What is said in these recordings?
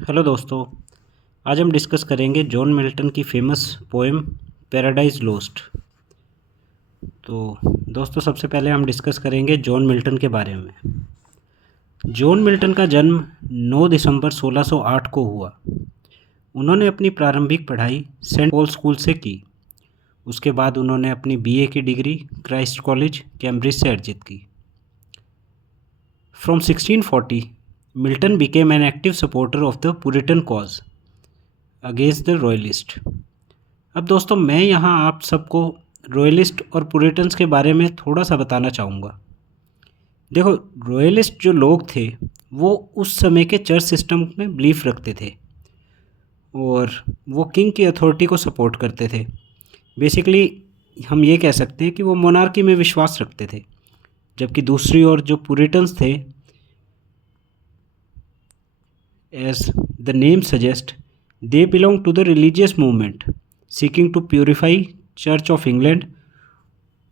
Hello दोस्तों। आज हम डिस्कस करेंगे जॉन मिल्टन की फेमस पोएम पैराडाइज लोस्ट। तो दोस्तों, सबसे पहले हम डिस्कस करेंगे जॉन मिल्टन के बारे में। जॉन मिल्टन का जन्म 9 दिसंबर 1608 को हुआ। उन्होंने अपनी प्रारंभिक पढ़ाई सेंट पॉल स्कूल से की। उसके बाद उन्होंने अपनी बीए की डिग्री क्राइस्ट कॉलेज कैम्ब्रिज से अर्जित की। From 1640 Milton became an active supporter of the Puritan cause against the royalist. अब दोस्तों, मैं यहाँ आप सबको रॉयलिस्ट और पुरिटन्स के बारे में थोड़ा सा बताना चाहूँगा। देखो, रॉयलिस्ट जो लोग थे वो उस समय के चर्च सिस्टम में बिलीफ रखते थे और वो किंग की अथॉरिटी को सपोर्ट करते थे। बेसिकली हम ये कह सकते हैं कि वो मोनार्की में विश्वास रखते थे, जबकि दूसरी ओर जो पुरिटन्स थे, as the name suggest, they belong to the religious movement seeking to purify Church of England.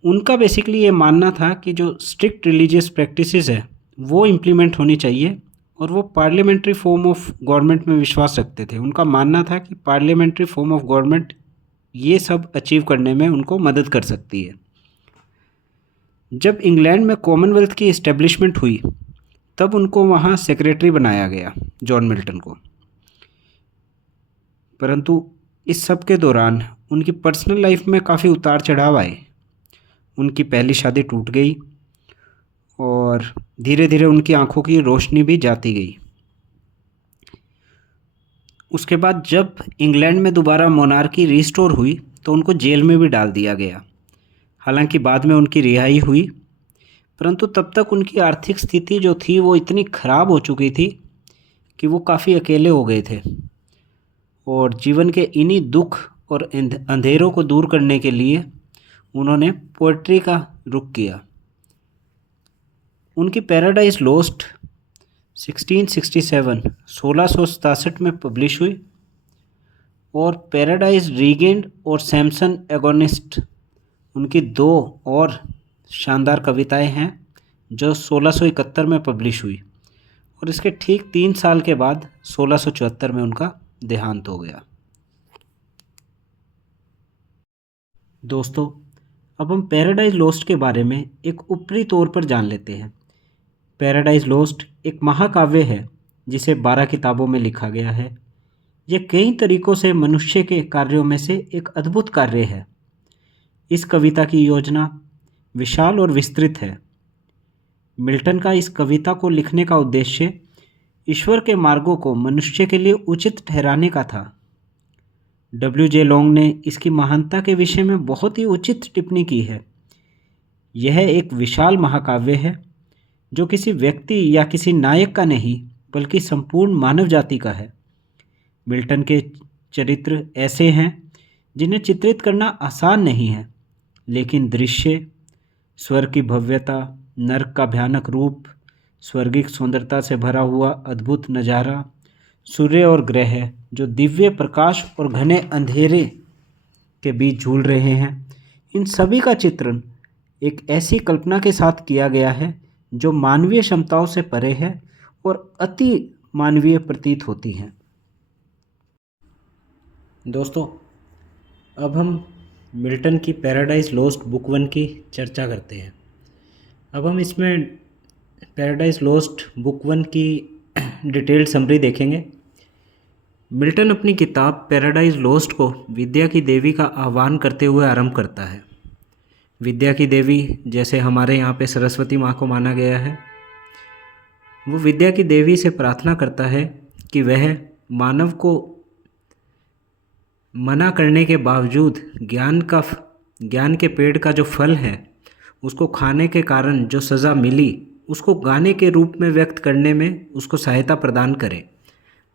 उनका बेसिकली ये मानना था कि जो स्ट्रिक्ट रिलीजियस प्रैक्टिसेस है वो इम्प्लीमेंट होनी चाहिए और वो पार्लियामेंट्री फॉर्म ऑफ गवर्नमेंट में विश्वास रखते थे। उनका मानना था कि पार्लियामेंट्री फॉर्म ऑफ गवर्नमेंट ये सब अचीव करने में उनको मदद कर सकती है। जब इंग्लैंड में कॉमनवेल्थ की इस्टेब्लिशमेंट हुई तब उनको वहाँ सेक्रेटरी बनाया गया, जॉन मिल्टन को। परंतु इस सब के दौरान उनकी पर्सनल लाइफ में काफ़ी उतार चढ़ाव आए। उनकी पहली शादी टूट गई और धीरे धीरे उनकी आंखों की रोशनी भी जाती गई। उसके बाद जब इंग्लैंड में दोबारा मोनार्की रिस्टोर हुई तो उनको जेल में भी डाल दिया गया। हालांकि बाद में उनकी रिहाई हुई, परंतु तब तक उनकी आर्थिक स्थिति जो थी वो इतनी ख़राब हो चुकी थी कि वो काफ़ी अकेले हो गए थे और जीवन के इन्हीं दुख और अंधेरों को दूर करने के लिए उन्होंने पोएट्री का रुख किया। उनकी पैराडाइज लोस्ट 1667 में पब्लिश हुई और पैराडाइज रीगेंड और सैमसन एगोनिस्ट उनकी दो और शानदार कविताएं हैं जो 1671 में पब्लिश हुई और इसके ठीक 3 साल के बाद 1674 में उनका देहांत हो गया। दोस्तों, अब हम पैराडाइज लोस्ट के बारे में एक ऊपरी तौर पर जान लेते हैं। पैराडाइज लोस्ट एक महाकाव्य है जिसे 12 किताबों में लिखा गया है। यह कई तरीकों से मनुष्य के कार्यों में से एक अद्भुत कार्य है। इस कविता की योजना विशाल और विस्तृत है। मिल्टन का इस कविता को लिखने का उद्देश्य ईश्वर के मार्गों को मनुष्य के लिए उचित ठहराने का था। W.J. लॉन्ग ने इसकी महानता के विषय में बहुत ही उचित टिप्पणी की है। यह एक विशाल महाकाव्य है जो किसी व्यक्ति या किसी नायक का नहीं बल्कि संपूर्ण मानव जाति का है। मिल्टन के चरित्र ऐसे हैं जिन्हें चित्रित करना आसान नहीं है, लेकिन दृश्य, स्वर्ग की भव्यता, नरक का भयानक रूप, स्वर्गिक सुंदरता से भरा हुआ अद्भुत नज़ारा, सूर्य और ग्रह जो दिव्य प्रकाश और घने अंधेरे के बीच झूल रहे हैं, इन सभी का चित्रण एक ऐसी कल्पना के साथ किया गया है जो मानवीय क्षमताओं से परे है और अति मानवीय प्रतीत होती हैं। दोस्तों, अब हम मिल्टन की पैराडाइज लोस्ट बुक 1 की चर्चा करते हैं। अब हम इसमें पैराडाइज लोस्ट बुक 1 की डिटेल्ड समरी देखेंगे। मिल्टन अपनी किताब पैराडाइज लोस्ट को विद्या की देवी का आह्वान करते हुए आरंभ करता है। विद्या की देवी, जैसे हमारे यहाँ पे सरस्वती माँ को माना गया है, वो विद्या की देवी से प्रार्थना करता है कि वह मानव को मना करने के बावजूद ज्ञान के पेड़ का जो फल है उसको खाने के कारण जो सज़ा मिली उसको गाने के रूप में व्यक्त करने में उसको सहायता प्रदान करे।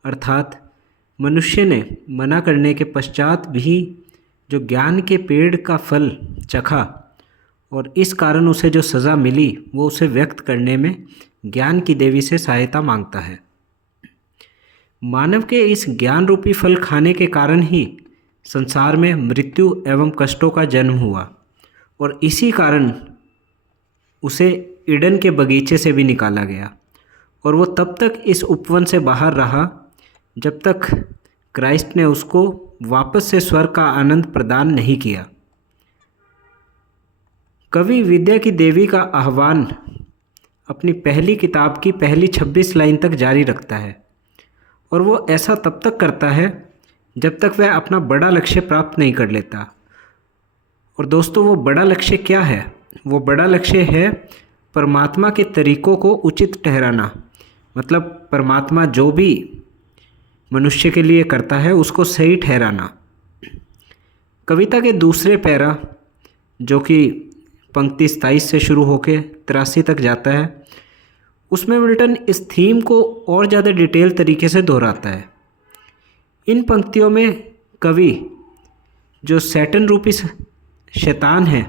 अर्थात मनुष्य ने मना करने के पश्चात भी जो ज्ञान के पेड़ का फल चखा और इस कारण उसे जो सज़ा मिली वो उसे व्यक्त करने में ज्ञान की देवी से सहायता मांगता है। मानव के इस ज्ञान रूपी फल खाने के कारण ही संसार में मृत्यु एवं कष्टों का जन्म हुआ और इसी कारण उसे ईडन के बगीचे से भी निकाला गया और वो तब तक इस उपवन से बाहर रहा जब तक क्राइस्ट ने उसको वापस से स्वर्ग का आनंद प्रदान नहीं किया। कवि विद्या की देवी का आह्वान अपनी पहली किताब की पहली 26 लाइन तक जारी रखता है, और वो ऐसा तब तक करता है जब तक वह अपना बड़ा लक्ष्य प्राप्त नहीं कर लेता। और दोस्तों, वो बड़ा लक्ष्य क्या है? वो बड़ा लक्ष्य है परमात्मा के तरीक़ों को उचित ठहराना। मतलब परमात्मा जो भी मनुष्य के लिए करता है उसको सही ठहराना। कविता के दूसरे पैरा, जो कि पंक्ति 27 से शुरू होकर 83 तक जाता है, उसमें मिल्टन इस थीम को और ज़्यादा डिटेल तरीके से दोहराता है। इन पंक्तियों में कवि जो सैटन रूपी शैतान है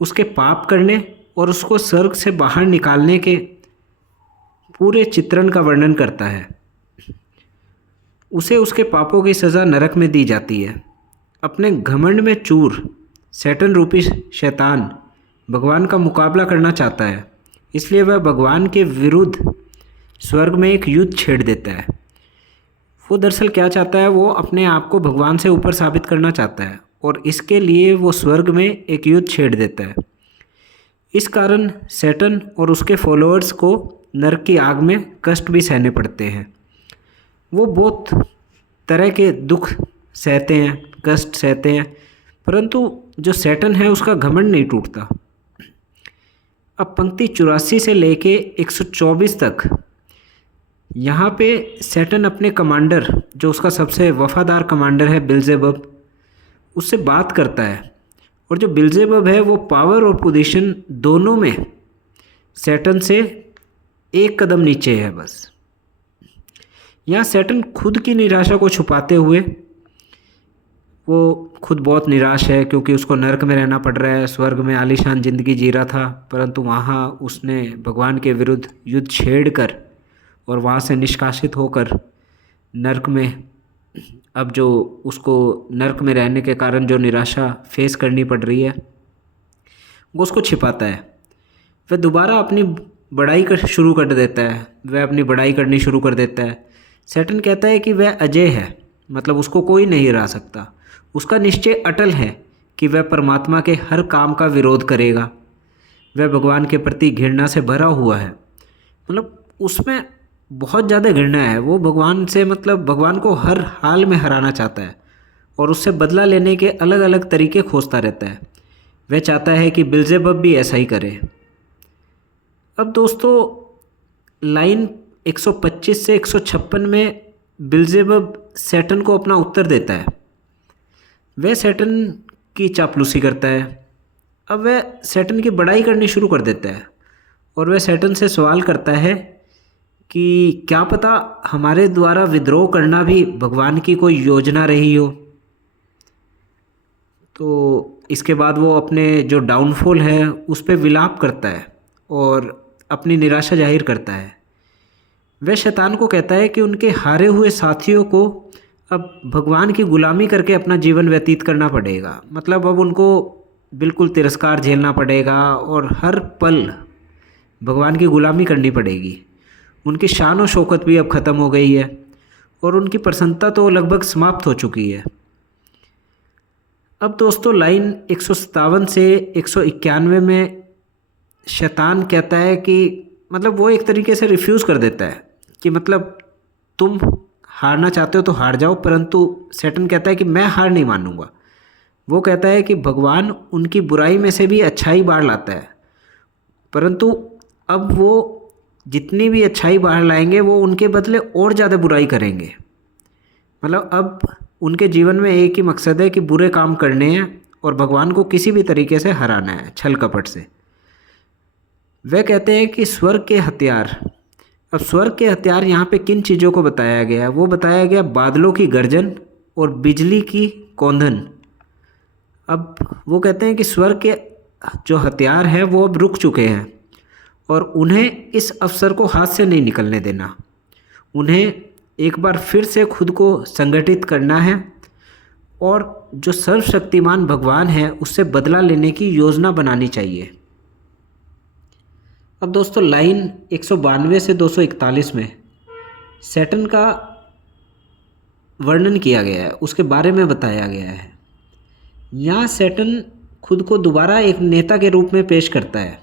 उसके पाप करने और उसको स्वर्ग से बाहर निकालने के पूरे चित्रण का वर्णन करता है। उसे उसके पापों की सज़ा नरक में दी जाती है। अपने घमंड में चूर सैटन रूपी शैतान भगवान का मुकाबला करना चाहता है, इसलिए वह भगवान के विरुद्ध स्वर्ग में एक युद्ध छेड़ देता है। वो दरअसल क्या चाहता है? वो अपने आप को भगवान से ऊपर साबित करना चाहता है, और इसके लिए वो स्वर्ग में एक युद्ध छेड़ देता है। इस कारण सैटन और उसके फॉलोअर्स को नरक की आग में कष्ट भी सहने पड़ते हैं। वो बहुत तरह के दुख सहते हैं, कष्ट सहते हैं, परंतु जो सैटन है उसका घमंड नहीं टूटता। अब पंक्ति 84 से लेके 124 तक यहाँ पे सैटन अपने कमांडर, जो उसका सबसे वफादार कमांडर है बिल्जेबब, उससे बात करता है। और जो बिल्जेबब है वो पावर और पोजीशन दोनों में सैटन से एक कदम नीचे है बस। यहाँ सैटन खुद की निराशा को छुपाते हुए, वो खुद बहुत निराश है क्योंकि उसको नरक में रहना पड़ रहा है। स्वर्ग में आलीशान ज़िंदगी जी रहा था, परंतु वहाँ उसने भगवान के विरुद्ध युद्ध छेड़कर और वहाँ से निष्कासित होकर नरक में, अब जो उसको नरक में रहने के कारण जो निराशा फेस करनी पड़ रही है, वो उसको छिपाता है। वह दोबारा अपनी बड़ाई शुरू कर देता है। वह अपनी बड़ाई करनी शुरू कर देता है। सैटन कहता है कि वह अजय है, मतलब उसको कोई नहीं हरा सकता। उसका निश्चय अटल है कि वह परमात्मा के हर काम का विरोध करेगा। वह भगवान के प्रति घृणा से भरा हुआ है, मतलब उसमें बहुत ज़्यादा घृणा है। वो भगवान से, मतलब भगवान को हर हाल में हराना चाहता है और उससे बदला लेने के अलग अलग तरीके खोजता रहता है। वह चाहता है कि बिल्जेबब भी ऐसा ही करे। अब दोस्तों, लाइन 125 से 156 में बिल्जेबब सैटन को अपना उत्तर देता है। वह सैटन की चापलूसी करता है। अब वह सैटन की बड़ाई करनी शुरू कर देता है और वह सैटन से सवाल करता है कि क्या पता हमारे द्वारा विद्रोह करना भी भगवान की कोई योजना रही हो। तो इसके बाद वो अपने जो डाउनफॉल है उस पर विलाप करता है और अपनी निराशा जाहिर करता है। वह शैतान को कहता है कि उनके हारे हुए साथियों को अब भगवान की गुलामी करके अपना जीवन व्यतीत करना पड़ेगा। मतलब अब उनको बिल्कुल तिरस्कार झेलना पड़ेगा और हर पल भगवान की गुलामी करनी पड़ेगी। उनकी शान और शौकत भी अब ख़त्म हो गई है और उनकी प्रसन्नता तो लगभग समाप्त हो चुकी है। अब दोस्तों, लाइन 157 से 191 में शैतान कहता है कि, मतलब वो एक तरीके से रिफ्यूज़ कर देता है कि मतलब तुम हारना चाहते हो तो हार जाओ, परंतु सैटन कहता है कि मैं हार नहीं मानूंगा। वो कहता है कि भगवान उनकी बुराई में से भी अच्छाई बाहर लाता है, परंतु अब वो जितनी भी अच्छाई बाहर लाएंगे वो उनके बदले और ज़्यादा बुराई करेंगे। मतलब अब उनके जीवन में एक ही मकसद है कि बुरे काम करने हैं और भगवान को किसी भी तरीके से हराना है, छल कपट से। वह कहते हैं कि स्वर्ग के हथियार, अब स्वर्ग के हथियार यहाँ पे किन चीज़ों को बताया गया है? वो बताया गया बादलों की गर्जन और बिजली की कौंधन। अब वो कहते हैं कि स्वर्ग के जो हथियार हैं वो अब रुक चुके हैं और उन्हें इस अवसर को हाथ से नहीं निकलने देना। उन्हें एक बार फिर से खुद को संगठित करना है और जो सर्वशक्तिमान भगवान है उससे बदला लेने की योजना बनानी चाहिए। अब दोस्तों, लाइन 192 से 241 में सैटन का वर्णन किया गया है, उसके बारे में बताया गया है। यहाँ सैटर्न खुद को दोबारा एक नेता के रूप में पेश करता है।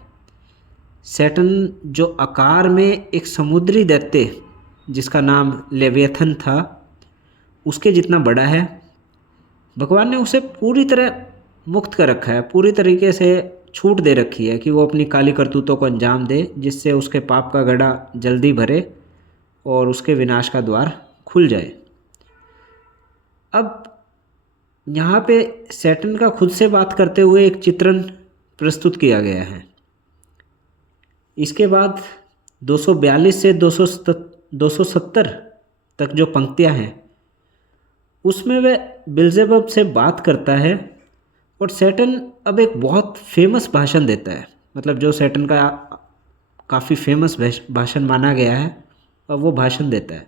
सैटर्न जो आकार में एक समुद्री दैत्य जिसका नाम लेवियथन था उसके जितना बड़ा है, भगवान ने उसे पूरी तरह मुक्त कर रखा है, पूरी तरीके से छूट दे रखी है कि वो अपनी काली करतूतों को अंजाम दे, जिससे उसके पाप का घड़ा जल्दी भरे और उसके विनाश का द्वार खुल जाए। अब यहाँ पे सैटर्न का खुद से बात करते हुए एक चित्रण प्रस्तुत किया गया है। इसके बाद 242 से 270 तक जो पंक्तियाँ हैं उसमें वह बिल्जेबब से बात करता है और सैटर्न अब एक बहुत फेमस भाषण देता है। मतलब जो सैटर्न का काफ़ी फेमस भाषण माना गया है, और वो भाषण देता है।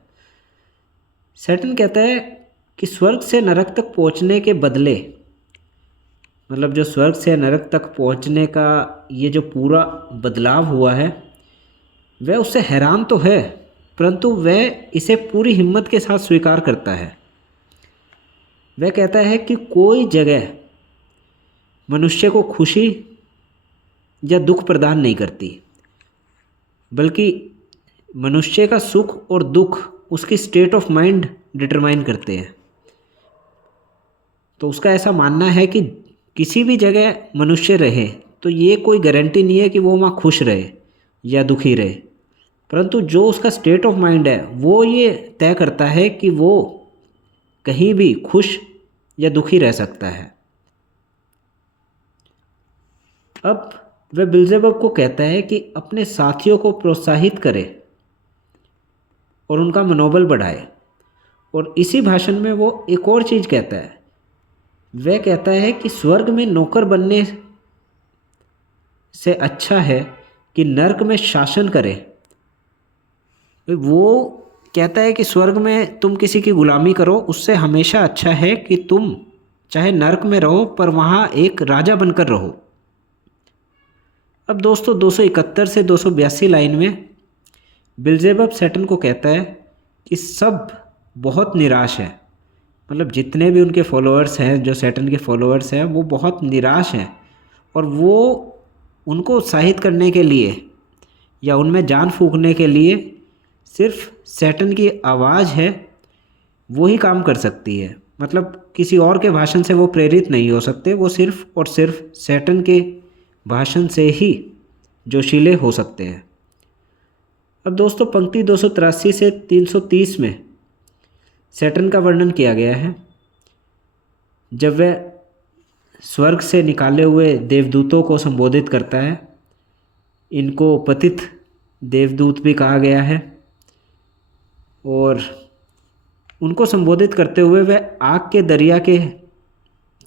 सैटर्न कहता है कि स्वर्ग से नरक तक पहुंचने के बदले, मतलब जो स्वर्ग से नरक तक पहुंचने का ये जो पूरा बदलाव हुआ है वह उससे हैरान तो है, परंतु वह इसे पूरी हिम्मत के साथ स्वीकार करता है। वह कहता है कि कोई जगह मनुष्य को खुशी या दुख प्रदान नहीं करती, बल्कि मनुष्य का सुख और दुख उसकी स्टेट ऑफ माइंड डिटरमाइन करते हैं। तो उसका ऐसा मानना है कि किसी भी जगह मनुष्य रहे तो ये कोई गारंटी नहीं है कि वो वहाँ खुश रहे या दुखी रहे, परंतु जो उसका स्टेट ऑफ माइंड है वो ये तय करता है कि वो कहीं भी खुश या दुखी रह सकता है। अब वह बिल्जेबब को कहता है कि अपने साथियों को प्रोत्साहित करे और उनका मनोबल बढ़ाए। और इसी भाषण में वो एक और चीज़ कहता है। वह कहता है कि स्वर्ग में नौकर बनने से अच्छा है कि नर्क में शासन करे। वो कहता है कि स्वर्ग में तुम किसी की गुलामी करो, उससे हमेशा अच्छा है कि तुम चाहे नर्क में रहो पर वहाँ एक राजा बनकर रहो। अब दोस्तों 271 से 282 लाइन में बिल्जेबब सैटर्न को कहता है कि सब बहुत निराश है। मतलब जितने भी उनके फॉलोअर्स हैं, जो सैटर्न के फॉलोअर्स हैं, वो बहुत निराश हैं और वो उनको उत्साहित करने के लिए या उनमें जान फूंकने के लिए सिर्फ सैटर्न की आवाज़ है वो ही काम कर सकती है। मतलब किसी और के भाषण से वो प्रेरित नहीं हो सकते, वो सिर्फ और सिर्फ सैटर्न के भाषण से ही जोशीले हो सकते हैं। अब दोस्तों पंक्ति 283 से 330 में सैटर्न का वर्णन किया गया है। जब वह स्वर्ग से निकाले हुए देवदूतों को संबोधित करता है, इनको पतित देवदूत भी कहा गया है, और उनको संबोधित करते हुए वह आग के दरिया के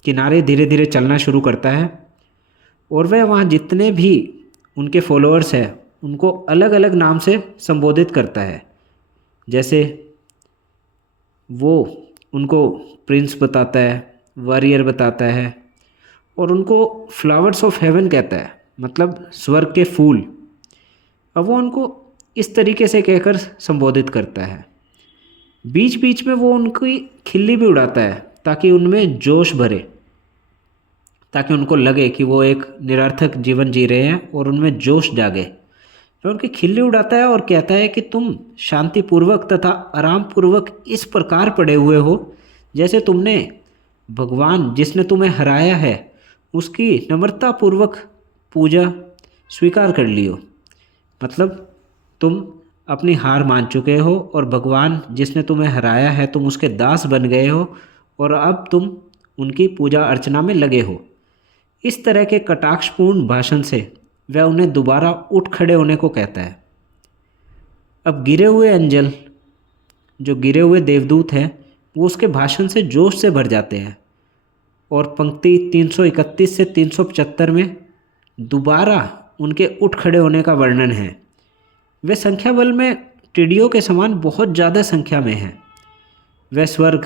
किनारे धीरे धीरे चलना शुरू करता है और वह वहाँ जितने भी उनके फॉलोअर्स हैं उनको अलग अलग नाम से संबोधित करता है। जैसे वो उनको प्रिंस बताता है, वॉरियर बताता है, और उनको फ्लावर्स ऑफ हेवन कहता है, मतलब स्वर्ग के फूल। अब वो उनको इस तरीके से कहकर संबोधित करता है। बीच बीच में वो उनकी खिल्ली भी उड़ाता है ताकि उनमें जोश भरे, ताकि उनको लगे कि वो एक निरर्थक जीवन जी रहे हैं और उनमें जोश जागे। फिर उनकी खिल्ली उड़ाता है और कहता है कि तुम शांतिपूर्वक तथा आरामपूर्वक इस प्रकार पड़े हुए हो जैसे तुमने भगवान जिसने तुम्हें हराया है उसकी नम्रतापूर्वक पूजा स्वीकार कर ली हो। मतलब तुम अपनी हार मान चुके हो और भगवान जिसने तुम्हें हराया है तुम उसके दास बन गए हो और अब तुम उनकी पूजा अर्चना में लगे हो। इस तरह के कटाक्षपूर्ण भाषण से वह उन्हें दोबारा उठ खड़े होने को कहता है। अब गिरे हुए एंजल, जो गिरे हुए देवदूत हैं, वो उसके भाषण से जोश से भर जाते हैं और पंक्ति 331 से 375 में दोबारा उनके उठ खड़े होने का वर्णन है। वे संख्या बल में टिड्डियों के समान बहुत ज़्यादा संख्या में हैं। वे स्वर्ग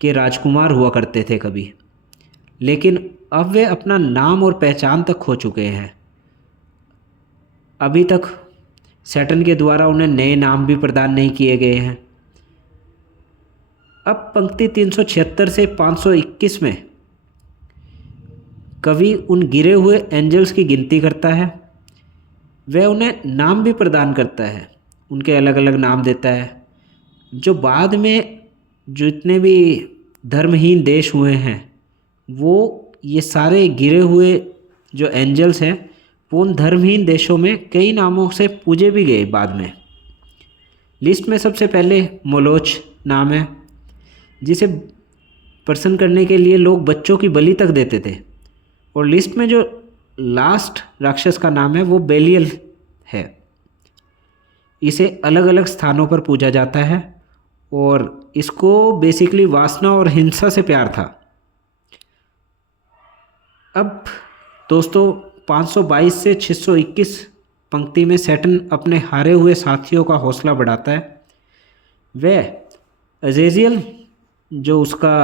के राजकुमार हुआ करते थे कभी, लेकिन अब वे अपना नाम और पहचान तक खो चुके हैं। अभी तक सैटर्न के द्वारा उन्हें नए नाम भी प्रदान नहीं किए गए हैं। अब पंक्ति 376 से 521 में कवि उन गिरे हुए एंजल्स की गिनती करता है। वह उन्हें नाम भी प्रदान करता है, उनके अलग अलग नाम देता है, जो बाद में जितने भी धर्महीन देश हुए हैं वो ये सारे गिरे हुए जो एंजल्स हैं वो उन धर्महीन देशों में कई नामों से पूजे भी गए बाद में। लिस्ट में सबसे पहले मोलोच नाम है, जिसे प्रसन्न करने के लिए लोग बच्चों की बलि तक देते थे। और लिस्ट में जो लास्ट राक्षस का नाम है वो बेलियल है। इसे अलग अलग स्थानों पर पूजा जाता है और इसको बेसिकली वासना और हिंसा से प्यार था। अब दोस्तों 522 से 621 पंक्ति में सैटर्न अपने हारे हुए साथियों का हौसला बढ़ाता है। वह अज़ेज़ियल जो उसका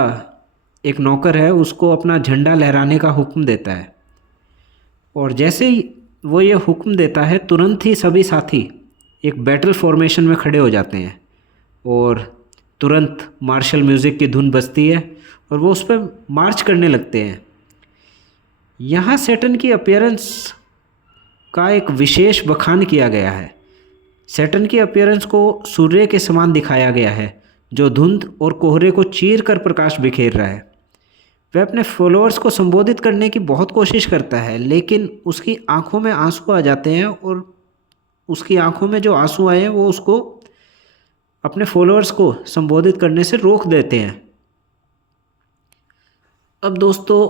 एक नौकर है उसको अपना झंडा लहराने का हुक्म देता है, और जैसे ही वो ये हुक्म देता है तुरंत ही सभी साथी एक बैटल फॉर्मेशन में खड़े हो जाते हैं और तुरंत मार्शल म्यूज़िक की धुन बजती है और वो उस पर मार्च करने लगते हैं। यहाँ सैटर्न की अपीयरेंस का एक विशेष बखान किया गया है। सैटर्न की अपीयरेंस को सूर्य के समान दिखाया गया है, जो धुंध और कोहरे को चीर कर प्रकाश बिखेर रहा है। वह अपने फॉलोअर्स को संबोधित करने की बहुत कोशिश करता है, लेकिन उसकी आंखों में आंसू आ जाते हैं और उसकी आंखों में जो आंसू आए हैं वो उसको अपने फॉलोअर्स को संबोधित करने से रोक देते हैं। अब दोस्तों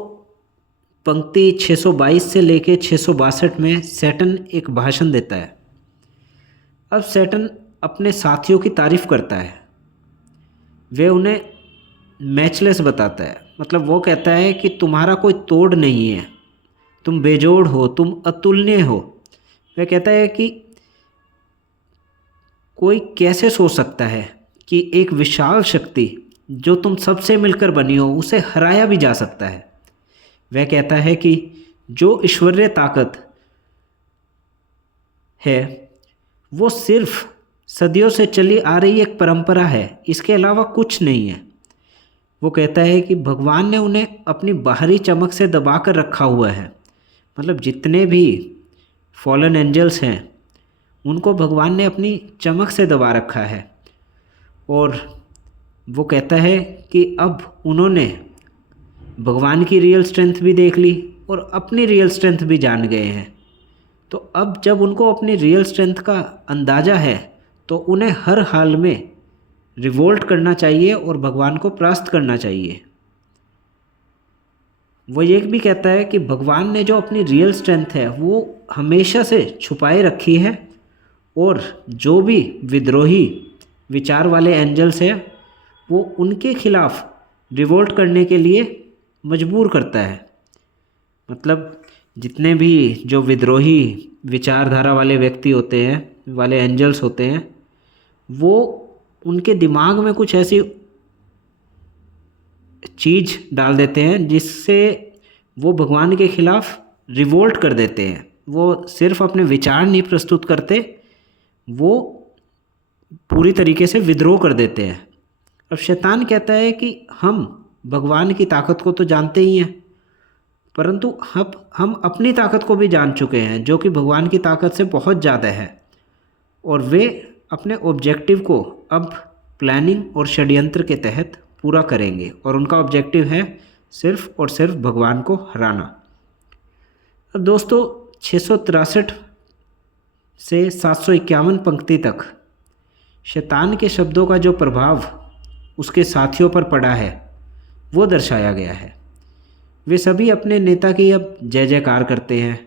पंक्ति 622 से लेके 662 में सैटर्न एक भाषण देता है। अब सैटर्न अपने साथियों की तारीफ करता है। वे उन्हें मैचलेस बताता है, मतलब वो कहता है कि तुम्हारा कोई तोड़ नहीं है, तुम बेजोड़ हो, तुम अतुलनीय हो। वह कहता है कि कोई कैसे सोच सकता है कि एक विशाल शक्ति जो तुम सबसे मिलकर बनी हो उसे हराया भी जा सकता है। वह कहता है कि जो ईश्वरीय ताकत है वो सिर्फ सदियों से चली आ रही एक परंपरा है, इसके अलावा कुछ नहीं है। वो कहता है कि भगवान ने उन्हें अपनी बाहरी चमक से दबा कर रखा हुआ है, मतलब जितने भी फॉलन एंजल्स हैं उनको भगवान ने अपनी चमक से दबा रखा है। और वो कहता है कि अब उन्होंने भगवान की रियल स्ट्रेंथ भी देख ली और अपनी रियल स्ट्रेंथ भी जान गए हैं। तो अब जब उनको अपनी रियल स्ट्रेंथ का अंदाज़ा है तो उन्हें हर हाल में रिवोल्ट करना चाहिए और भगवान को परास्त करना चाहिए। वो ये भी कहता है कि भगवान ने जो अपनी रियल स्ट्रेंथ है वो हमेशा से छुपाए रखी है, और जो भी विद्रोही विचार वाले एंजल्स हैं वो उनके खिलाफ रिवोल्ट करने के लिए मजबूर करता है। मतलब जितने भी जो विद्रोही विचारधारा वाले व्यक्ति होते हैं, वाले एंजल्स होते हैं, वो उनके दिमाग में कुछ ऐसी चीज़ डाल देते हैं जिससे वो भगवान के खिलाफ रिवोल्ट कर देते हैं। वो सिर्फ अपने विचार नहीं प्रस्तुत करते, वो पूरी तरीके से विद्रोह कर देते हैं। अब शैतान कहता है कि हम भगवान की ताकत को तो जानते ही हैं, परंतु हम अपनी ताकत को भी जान चुके हैं जो कि भगवान की ताकत से बहुत ज़्यादा है, और वे अपने ऑब्जेक्टिव को अब प्लानिंग और षड्यंत्र के तहत पूरा करेंगे, और उनका ऑब्जेक्टिव है सिर्फ और सिर्फ भगवान को हराना। अब दोस्तों 663 से 751 पंक्ति तक शैतान के शब्दों का जो प्रभाव उसके साथियों पर पड़ा है वो दर्शाया गया है। वे सभी अपने नेता की अब जय जयकार करते हैं।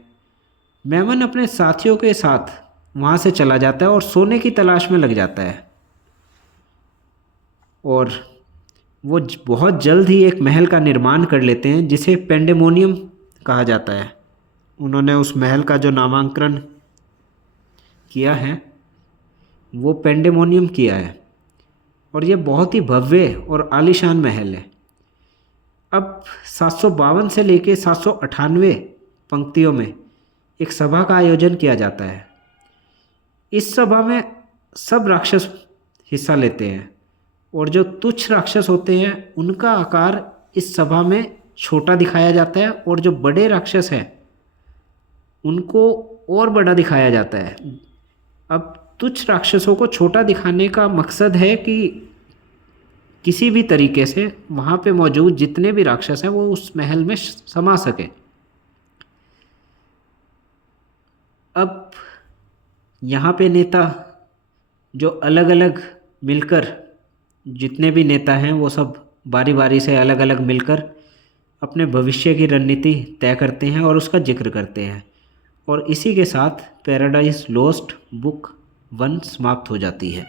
मैमन अपने साथियों के साथ वहाँ से चला जाता है और सोने की तलाश में लग जाता है, और वो बहुत जल्द ही एक महल का निर्माण कर लेते हैं जिसे पेंडेमोनियम कहा जाता है। उन्होंने उस महल का जो नामांकन किया है वो पेंडेमोनियम किया है, और ये बहुत ही भव्य और आलीशान महल है। अब 752 से लेके 798 पंक्तियों में एक सभा का आयोजन किया जाता है। इस सभा में सब राक्षस हिस्सा लेते हैं, और जो तुच्छ राक्षस होते हैं उनका आकार इस सभा में छोटा दिखाया जाता है, और जो बड़े राक्षस हैं उनको और बड़ा दिखाया जाता है। अब तुच्छ राक्षसों को छोटा दिखाने का मकसद है कि किसी भी तरीके से वहाँ पे मौजूद जितने भी राक्षस हैं वो उस महल में समा सके। अब यहाँ पे नेता जो अलग अलग मिलकर, जितने भी नेता हैं वो सब बारी बारी से अलग अलग मिलकर अपने भविष्य की रणनीति तय करते हैं और उसका जिक्र करते हैं। और इसी के साथ पैराडाइज लोस्ट बुक 1 समाप्त हो जाती है।